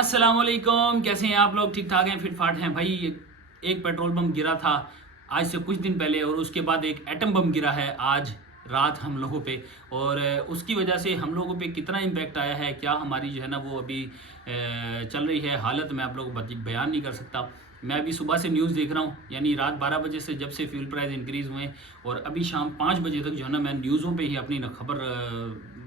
अस्सलाम वालेकुम, कैसे हैं आप लोग? ठीक ठाक हैं, फिट फाट हैं भाई। एक पेट्रोल पंप गिरा था आज से कुछ दिन पहले, और उसके बाद एक एटम बम गिरा है आज रात हम लोगों पे। और उसकी वजह से हम लोगों पे कितना इम्पैक्ट आया है, क्या हमारी जो है ना वो अभी चल रही है हालत, मैं आप लोगों को बयान नहीं कर सकता। मैं अभी सुबह से न्यूज़ देख रहा हूँ, यानी रात 12 बजे से जब से फ्यूल प्राइस इंक्रीज़ हुए, और अभी शाम 5 बजे तक जो है ना मैं न्यूज़ों पे ही अपनी खबर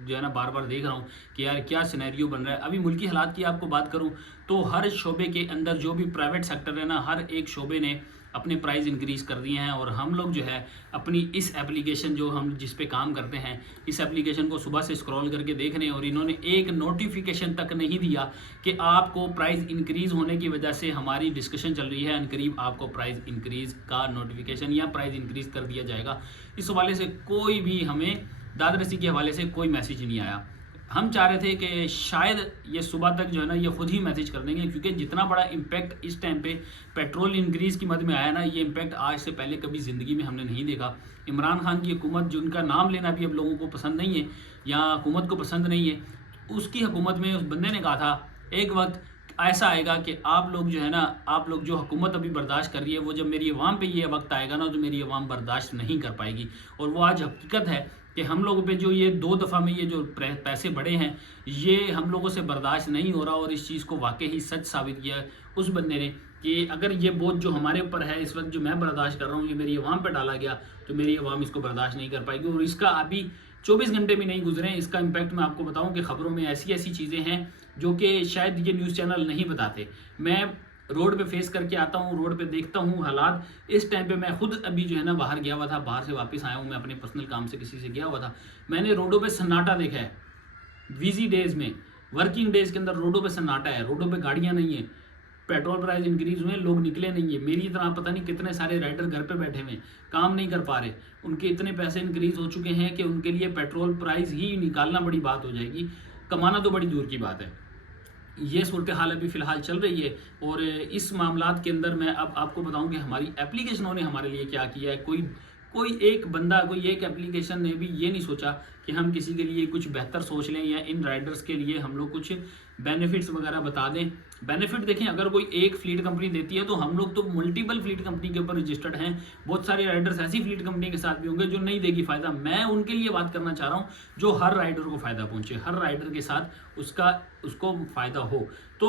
जो है ना बार बार देख रहा हूँ कि यार क्या सिनेरियो बन रहा है। अभी मुल्की हालात की आपको बात करूँ तो हर शोबे के अंदर जो भी प्राइवेट सेक्टर है ना, हर एक शोबे ने अपने प्राइस इंक्रीज कर दिए हैं। और हम लोग जो है अपनी इस एप्लीकेशन जो हम जिस पे काम करते हैं, इस एप्लीकेशन को सुबह से स्क्रॉल करके देख रहे हैं, और इन्होंने एक नोटिफिकेशन तक नहीं दिया कि आपको प्राइस इंक्रीज होने की वजह से हमारी डिस्कशन चल रही है, अनकरीब आपको प्राइस इंक्रीज का नोटिफिकेशन या प्राइस इंक्रीज कर दिया जाएगा। इस हवाले से कोई भी हमें दाद रसी के हवाले से कोई मैसेज नहीं आया। हम चाह रहे थे कि शायद ये सुबह तक जो है ना ये खुद ही मैसेज कर देंगे, क्योंकि जितना बड़ा इम्पैक्ट इस टाइम पे पेट्रोल इंक्रीज़ की मद में आया ना, ये इम्पैक्ट आज से पहले कभी ज़िंदगी में हमने नहीं देखा। इमरान खान की हुकूमत, जिनका नाम लेना भी अब लोगों को पसंद नहीं है या हुकूमत को पसंद नहीं है, उसकी हुकूमत में उस बंदे ने कहा था एक वक्त ऐसा आएगा कि आप लोग जो है ना, आप लोग जो हुकूमत अभी बर्दाश्त कर रही है, वो जब मेरी अवाम पे ये वक्त आएगा ना तो मेरी अवाम बर्दाश्त नहीं कर पाएगी। और वो आज हकीकत है कि हम लोगों पे जो ये 2 दफ़ा में ये जो पैसे बढ़े हैं, ये हम लोगों से बर्दाश्त नहीं हो रहा। और इस चीज़ को वाकई ही सच साबित किया उस बंदे ने कि अगर ये बोझ जो हमारे ऊपर है इस वक्त, जो मैं बर्दाश्त कर रहा हूँ, ये मेरी अवाम पर डाला गया तो मेरी अवाम इसको बर्दाश्त नहीं कर पाएगी। और इसका अभी 24 घंटे भी नहीं गुजरे, इसका इम्पैक्ट मैं आपको बताऊं कि खबरों में ऐसी ऐसी चीज़ें हैं जो कि शायद ये न्यूज़ चैनल नहीं बताते। मैं रोड पे फेस करके आता हूँ, रोड पे देखता हूँ हालात। इस टाइम पे मैं खुद अभी जो है ना बाहर गया हुआ था, बाहर से वापस आया हूँ, मैं अपने पर्सनल काम से किसी से गया हुआ था। मैंने रोडों पे सन्नाटा देखा है। बिजी डेज में, वर्किंग डेज के अंदर रोडों पे सन्नाटा है, रोडों पे गाड़ियाँ नहीं है। पेट्रोल प्राइस इंक्रीज हुए, लोग निकले नहीं है। मेरी तरह पता नहीं कितने सारे राइडर घर पे बैठे हुए काम नहीं कर पा रहे, उनके इतने पैसे इंक्रीज हो चुके हैं कि उनके लिए पेट्रोल प्राइस ही निकालना बड़ी बात हो जाएगी, कमाना तो बड़ी दूर की बात है। ये सूरत हाल अभी फ़िलहाल चल रही है। और इस मामलात के अंदर मैं अब आपको बताऊं कि हमारी एप्लीकेशनों ने हमारे लिए क्या किया है। कोई कोई एक बंदा, कोई एक एप्लीकेशन ने भी ये नहीं सोचा कि हम किसी के लिए कुछ बेहतर सोच लें या इन राइडर्स के लिए हम लोग कुछ बेनिफिट्स वगैरह बता दें। बेनिफिट देखें, अगर कोई एक फ्लीट कंपनी देती है तो हम लोग तो मल्टीपल फ्लीट कंपनी के ऊपर रजिस्टर्ड हैं। बहुत सारे राइडर्स ऐसी फ्लीट कंपनी के साथ भी होंगे जो नहीं देगी फ़ायदा। मैं उनके लिए बात करना चाह रहा हूँ जो हर राइडर को फ़ायदा पहुँचे, हर राइडर के साथ उसको फ़ायदा हो। तो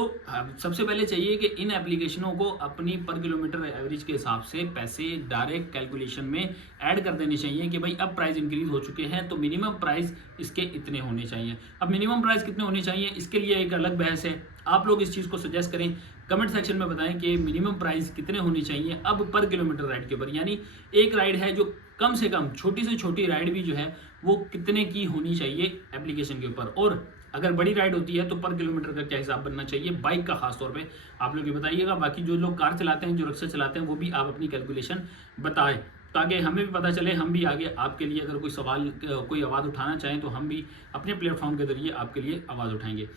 सबसे पहले चाहिए कि इन एप्लीकेशनों को अपनी पर किलोमीटर एवरेज के हिसाब से पैसे डायरेक्ट कैलकुलेशन में ऐड कर देने चाहिए कि भाई अब प्राइस इंक्रीज हो चुके हैं तो मिनिमम प्राइस इसके इतने होने चाहिए। अब मिनिमम प्राइस कितने होने चाहिए, इसके लिए एक अलग बहस है। आप लोग इस चीज़ को सजेस्ट करें, कमेंट सेक्शन में बताएं कि मिनिमम प्राइस कितने होने चाहिए अब पर किलोमीटर राइड के ऊपर। यानी एक राइड है जो कम से कम, छोटी से छोटी राइड भी जो है वो कितने की होनी चाहिए एप्लीकेशन के ऊपर, और अगर बड़ी राइड होती है तो पर किलोमीटर का क्या हिसाब बनना चाहिए, बाइक का खास तौर पे आप लोग ये बताइएगा। बाकी जो लोग कार चलाते हैं, जो रिक्शा चलाते हैं, वो भी आप अपनी कैलकुलेशन बताएं ताकि हमें भी पता चले, हम भी आगे आपके लिए अगर कोई सवाल, कोई आवाज़ उठाना चाहें तो हम भी अपने प्लेटफॉर्म के जरिए आपके लिए आवाज़ उठाएंगे।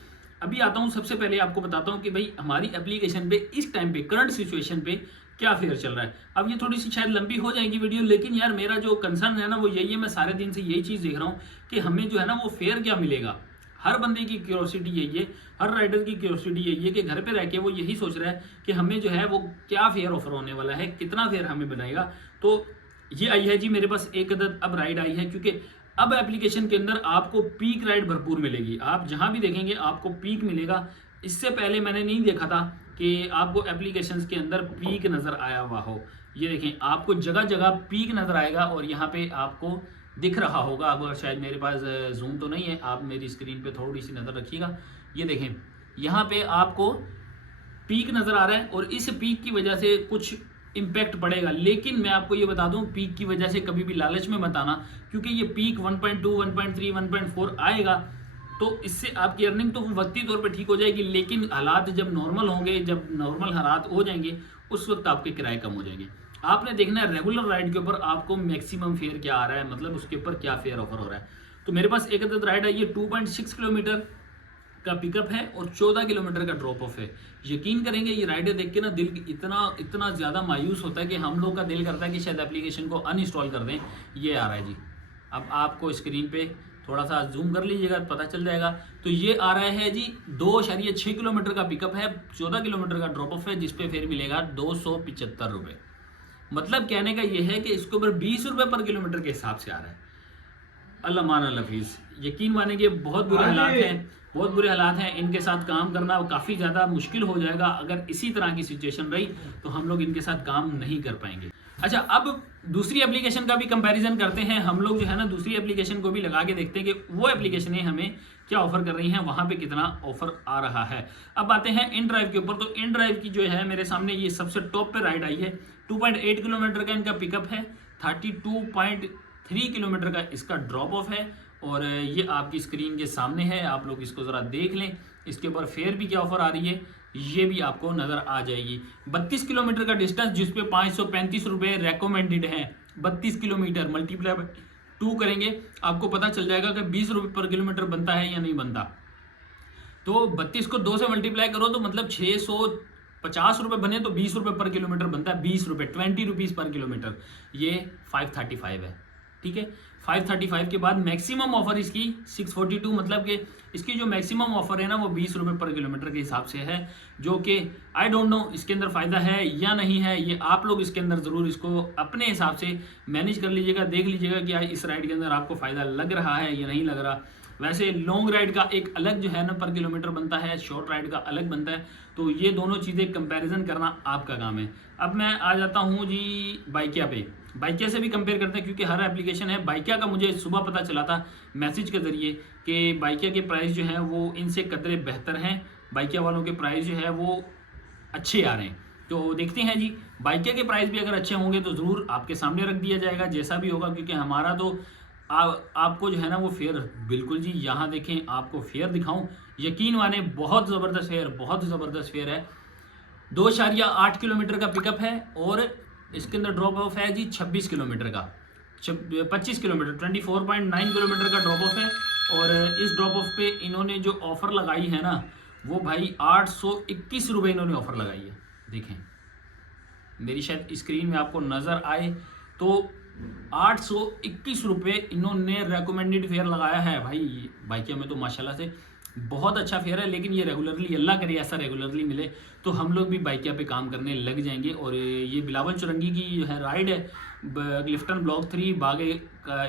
अभी आता हूँ, सबसे पहले आपको बताता हूँ कि भाई हमारी एप्लीकेशन पे इस टाइम पे, करंट सिचुएशन पे क्या फेयर चल रहा है। अब ये थोड़ी सी शायद लंबी हो जाएगी वीडियो, लेकिन यार मेरा जो कंसर्न है ना वो यही है, मैं सारे दिन से यही चीज़ देख रहा हूँ कि हमें जो है ना वो फेयर क्या मिलेगा। हर बंदे की क्यूरोसिटी यही है, हर राइडर की क्यूरोसिटी यही है कि घर पे रह के वो यही सोच रहा है कि हमें जो है वो क्या फेयर ऑफर होने वाला है, कितना फेयर हमें बनाएगा। तो ये आई है जी मेरे पास एक अदद अब राइड आई है, क्योंकि अब एप्लीकेशन के अंदर आपको पीक राइड भरपूर मिलेगी। आप जहां भी देखेंगे आपको पीक मिलेगा। इससे पहले मैंने नहीं देखा था कि आपको एप्लीकेशंस के अंदर पीक नज़र आया हुआ हो। ये देखें, आपको जगह जगह पीक नज़र आएगा, और यहाँ पे आपको दिख रहा होगा। अब शायद मेरे पास जूम तो नहीं है, आप मेरी स्क्रीन पे थोड़ी सी नज़र रखिएगा। ये देखें, यहाँ पे आपको पीक नज़र आ रहा है, और इस पीक की वजह से कुछ इम्पैक्ट पड़ेगा। लेकिन मैं आपको ये बता दूं, पीक की वजह से कभी भी लालच में मत आना, क्योंकि ये पीक 1.2, 1.3, 1.4 आएगा तो इससे आपकी अर्निंग तो वक्ती तौर पे ठीक हो जाएगी, लेकिन हालात जब नॉर्मल होंगे, जब नॉर्मल हालात हो जाएंगे, उस वक्त आपके किराए कम हो जाएंगे। आपने देखना है रेगुलर राइड के ऊपर आपको मैक्सिमम फेयर क्या आ रहा है, मतलब उसके ऊपर क्या फेयर ऑफर हो रहा है। तो मेरे पास एक अदद राइड है, ये 2.6 किलोमीटर का पिकअप है और 14 किलोमीटर का ड्रॉप ऑफ है। यकीन करेंगे ये राइडर देख के ना दिल इतना ज़्यादा मायूस होता है कि हम लोग का दिल करता है कि शायद एप्लीकेशन को अनइंस्टॉल कर दें। ये आ रहा है जी, अब आपको स्क्रीन पे थोड़ा सा जूम कर लीजिएगा तो पता चल जाएगा। तो ये आ रहा है जी 2.6 किलोमीटर का पिकअप है, 14 किलोमीटर का ड्रॉप ऑफ है, जिसपे फेयर मिलेगा 275 रुपये। मतलब कहने का ये है कि इसके ऊपर 20 रुपये पर किलोमीटर के हिसाब से आ रहा है। अल्लाह मान लफीज, यकीन मानेंगे बहुत बुरे हालात हैं, बहुत बुरे हालात हैं। इनके साथ काम करना काफ़ी ज़्यादा मुश्किल हो जाएगा। अगर इसी तरह की सिचुएशन रही तो हम लोग इनके साथ काम नहीं कर पाएंगे। अच्छा, अब दूसरी एप्लीकेशन का भी कंपैरिजन करते हैं हम लोग, जो है ना दूसरी एप्लीकेशन को भी लगा के देखते हैं कि वो एप्लीकेशनें हमें क्या ऑफर कर रही हैं, वहाँ पे कितना ऑफर आ रहा है। अब आते हैं इन ड्राइव के ऊपर। तो इन ड्राइव की जो है मेरे सामने ये सबसे टॉप पे राइड आई है। 2.8 किलोमीटर का इनका पिकअप है, 32.3 किलोमीटर का इसका ड्रॉप ऑफ है, और ये आपकी स्क्रीन के सामने है, आप लोग इसको ज़रा देख लें। इसके ऊपर फेयर भी क्या ऑफर आ रही है ये भी आपको नज़र आ जाएगी। 32 किलोमीटर का डिस्टेंस जिसपे 535 रुपये रेकमेंडेड है। 32 किलोमीटर मल्टीप्लाई 2 करेंगे आपको पता चल जाएगा कि 20 रुपये पर किलोमीटर बनता है या नहीं बनता। तो 32 को 2 से मल्टीप्लाई करो तो मतलब 650 रुपये बने तो 20 रुपये पर किलोमीटर बनता है। 20 रुपये 20 रुपीज़ पर किलोमीटर, ये 535 है। ठीक है, 535 के बाद मैक्सिमम ऑफर इसकी 642, मतलब कि इसकी जो मैक्सिमम ऑफर है ना वो 20 रुपये पर किलोमीटर के हिसाब से है, जो कि आई डोंट नो इसके अंदर फ़ायदा है या नहीं है। ये आप लोग इसके अंदर ज़रूर इसको अपने हिसाब से मैनेज कर लीजिएगा, देख लीजिएगा कि इस राइड के अंदर आपको फ़ायदा लग रहा है या नहीं लग रहा। वैसे लॉन्ग राइड का एक अलग जो है ना पर किलोमीटर बनता है, शॉर्ट राइड का अलग बनता है। तो ये दोनों चीज़ें कंपैरिजन करना आपका काम है। अब मैं आ जाता हूँ जी बाइकिया पे। बाइकिया से भी कंपेयर करते हैं क्योंकि हर एप्लीकेशन है। बाइकिया का मुझे सुबह पता चला था मैसेज के ज़रिए कि बाइकिया के प्राइस जो हैं वो इनसे कदरे बेहतर हैं, बाइकिया वालों के प्राइस जो है वो अच्छे आ रहे हैं। तो देखते हैं जी, बाइकिया के प्राइस भी अगर अच्छे होंगे तो ज़रूर आपके सामने रख दिया जाएगा जैसा भी होगा, क्योंकि हमारा तो आपको जो है ना वो फेयर बिल्कुल जी, यहाँ देखें आपको फेयर दिखाऊं, यकीन माने बहुत ज़बरदस्त फेयर, बहुत ज़बरदस्त फेयर है। 2.8 किलोमीटर का पिकअप है और इसके अंदर ड्रॉप ऑफ है जी 26 किलोमीटर का, 25 किलोमीटर 24.9 किलोमीटर का ड्रॉप ऑफ है। और इस ड्रॉप ऑफ पे इन्होंने जो ऑफ़र लगाई है ना वो भाई 821 रुपये इन्होंने ऑफ़र लगाई है। देखें मेरी शायद स्क्रीन में आपको नज़र आए तो 821 रुपये इन्होंने रेकमेंडेड फेयर लगाया है। भाई बाइकिया में तो माशाल्लाह से बहुत अच्छा फेयर है, लेकिन ये रेगुलरली, अल्लाह करे ऐसा रेगुलरली मिले तो हम लोग भी बाइकिया पे काम करने लग जाएंगे। और ये बिलावल चुरंगी की है राइड है, क्लिफ्टन ब्लॉक 3 बागे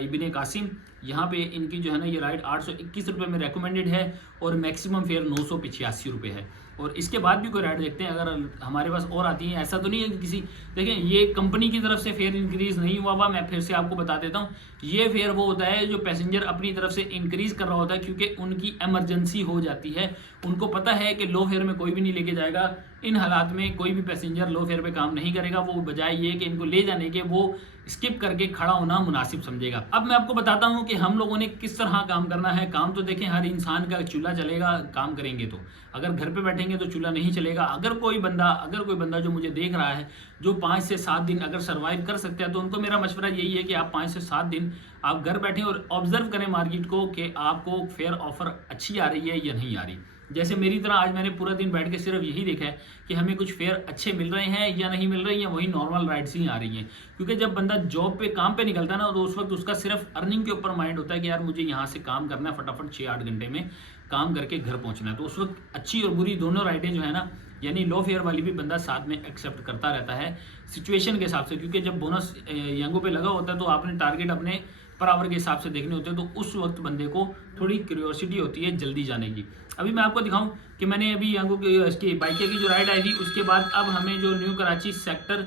इब्ने कासिम, यहाँ पे इनकी जो है ना ये राइड 821 रुपये में रेकमेंडेड है और मैक्सिमम फेयर 985 रुपये है। और इसके बाद भी कोई राइड देखते हैं अगर हमारे पास और आती है। ऐसा तो नहीं है कि किसी, देखें ये कंपनी की तरफ से फेयर इंक्रीज़ नहीं हुआ हुआ, मैं फिर से आपको बता देता हूँ। ये फेयर वो होता है जो पैसेंजर अपनी तरफ से इंक्रीज़ कर रहा होता है क्योंकि उनकी एमरजेंसी हो जाती है। उनको पता है कि लो फेयर में कोई भी नहीं लेके जाएगा, इन हालात में कोई भी पैसेंजर लो फेयर पे काम नहीं करेगा। वो बजाय ये कि इनको ले जाने के वो स्किप करके खड़ा होना मुनासिब समझेगा। अब मैं आपको बताता हूँ कि हम लोगों ने किस तरह काम करना है। काम तो देखें हर इंसान का चूल्हा चलेगा काम करेंगे तो, अगर घर पे बैठेंगे तो चूल्हा नहीं चलेगा। अगर कोई बंदा जो मुझे देख रहा है जो 5 से 7 दिन अगर सर्वाइव कर सकते हैं तो उनको मेरा मशवरा यही है कि आप 5 से 7 दिन आप घर बैठें और ऑब्जर्व करें मार्केट को कि आपको फेयर ऑफर अच्छी आ रही है या नहीं आ रही। जैसे मेरी तरह आज मैंने पूरा दिन बैठ के सिर्फ यही देखा है कि हमें कुछ फेयर अच्छे मिल रहे हैं या नहीं मिल रहे हैं, या वही नॉर्मल राइड्स ही आ रही हैं। क्योंकि जब बंदा जॉब पे काम पे निकलता है ना तो उस वक्त उसका सिर्फ अर्निंग के ऊपर माइंड होता है कि यार मुझे यहाँ से काम करना है, फटाफट 6-8 घंटे में काम करके घर पहुँचना है। तो उस वक्त अच्छी और बुरी दोनों राइडें जो है ना, यानी लो फेयर वाली भी बंदा साथ में एक्सेप्ट करता रहता है सिचुएशन के हिसाब से। क्योंकि जब बोनस यंगों पे लगा होता है तो आपने टारगेट अपने पर आवर के हिसाब से देखने होते हैं, तो उस वक्त बंदे को थोड़ी क्यूरियोसिटी होती है जल्दी जाने की। अभी मैं आपको दिखाऊं कि मैंने अभी यंगों की इसकी बाइकिया की जो राइड आई थी उसके बाद अब हमें जो न्यू कराची सेक्टर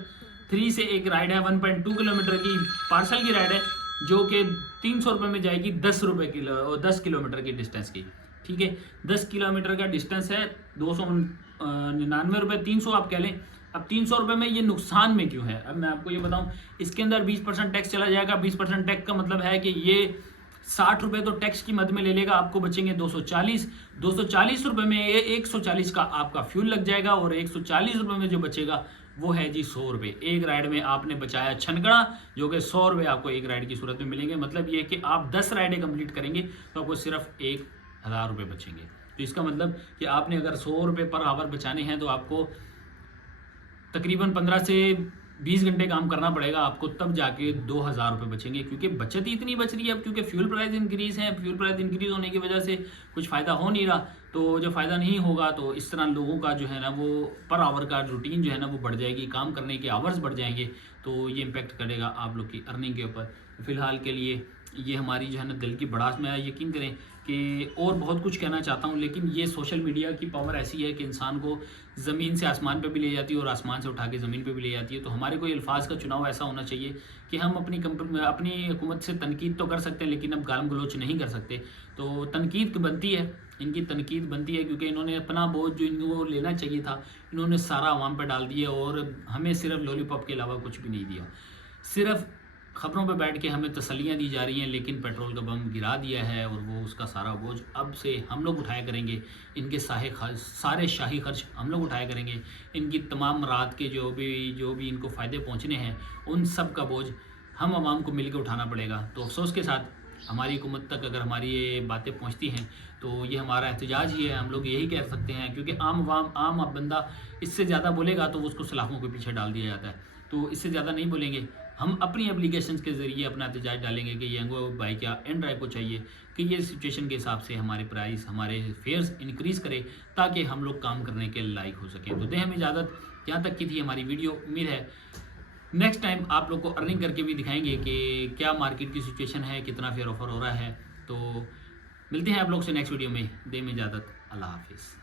3 से एक राइड है 1.2 किलोमीटर की पार्सल की राइड है जो कि 300 रुपये में जाएगी 10 किलोमीटर की डिस्टेंस की। ठीक है, 10 किलोमीटर का डिस्टेंस है, 299 रुपये, 300 आप कह लें। अब 300 रुपये में ये नुकसान में क्यों है, अब मैं आपको ये बताऊं। इसके अंदर 20% टैक्स चला जाएगा। 20% टैक्स का मतलब है कि ये 60 रुपये तो टैक्स की मद में ले लेगा, आपको बचेंगे 240 रुपये में 140 का आपका फ्यूल लग जाएगा और 140 रुपये में जो बचेगा वो है जी 100 रुपये। एक राइड में आपने बचाया छनगड़ा, जो कि 100 रुपये आपको एक राइड की सूरत में मिलेंगे। मतलब ये कि आप 10 राइडें कंप्लीट करेंगे तो आपको सिर्फ 1000 रुपये बचेंगे। तो इसका मतलब कि आपने अगर 100 रुपये पर आवर बचाने हैं तो आपको तकरीबन 15 से 20 घंटे काम करना पड़ेगा आपको, तब जाके 2,000 रुपये बचेंगे, क्योंकि बचत ही इतनी बच रही है अब, क्योंकि फ्यूल प्राइस इंक्रीज़ है। फ्यूल प्राइस इंक्रीज़ होने की वजह से कुछ फ़ायदा हो नहीं रहा, तो जब फ़ायदा नहीं होगा तो इस तरह लोगों का जो है ना वो पर आवर का रूटीन जो है ना वो बढ़ जाएगी, काम करने के आवर्स बढ़ जाएंगे, तो ये इम्पेक्ट करेगा आप लोग की अर्निंग के ऊपर। फ़िलहाल के लिए ये हमारी जो है ना दिल की भड़ास में है। यकीन करें कि और बहुत कुछ कहना चाहता हूँ, लेकिन ये सोशल मीडिया की पावर ऐसी है कि इंसान को ज़मीन से आसमान पे भी ले जाती है और आसमान से उठा के ज़मीन पे भी ले जाती है। तो हमारे कोई अल्फाज का चुनाव ऐसा होना चाहिए कि हम अपनी हुकूमत से तनकीद तो कर सकते हैं, लेकिन अब गालम गलोच नहीं कर सकते। तो तनकीद बनती है, इनकी तनकीद बनती है, क्योंकि इन्होंने अपना बोझ जो इनको लेना चाहिए था इन्होंने सारा आवाम पर डाल दिया, और हमें सिर्फ लॉलीपॉप के अलावा कुछ भी नहीं दिया। सिर्फ खबरों पे बैठ के हमें तसल्लियाँ दी जा रही हैं, लेकिन पेट्रोल का बम गिरा दिया है और वो उसका सारा बोझ अब से हम लोग उठाया करेंगे। इनके सारे शाही खर्च हम लोग उठाया करेंगे। इनकी तमाम रात के जो भी इनको फ़ायदे पहुँचने हैं उन सब का बोझ हम आवाम को मिल के उठाना पड़ेगा। तो अफसोस के साथ हमारी हुकूमत तक अगर हमारी ये बातें पहुँचती हैं तो ये हमारा एहतजाज ही है, हम लोग यही कह सकते हैं, क्योंकि आम बंदा इससे ज़्यादा बोलेगा तो उसको सलाखों के पीछे डाल दिया जाता है। तो इससे ज़्यादा नहीं बोलेंगे, हम अपनी एप्लीकेशंस के ज़रिए अपना एहतजाज डालेंगे कि यंगो भाई क्या एन ड्राइव को चाहिए कि ये सिचुएशन के हिसाब से हमारे प्राइस, हमारे फेयर्स इंक्रीज़ करें, ताकि हम लोग काम करने के लायक हो सकें। तो दें हमें इजाज़त, यहाँ तक की थी हमारी वीडियो। उम्मीद है नेक्स्ट टाइम आप लोग को अर्निंग करके भी दिखाएंगे कि क्या मार्केट की सिचुएशन है, कितना फेयर ऑफर हो रहा है। तो मिलते हैं आप लोग से नेक्स्ट वीडियो में। दें हमें इजाज़त, अल्लाह हाफिज़।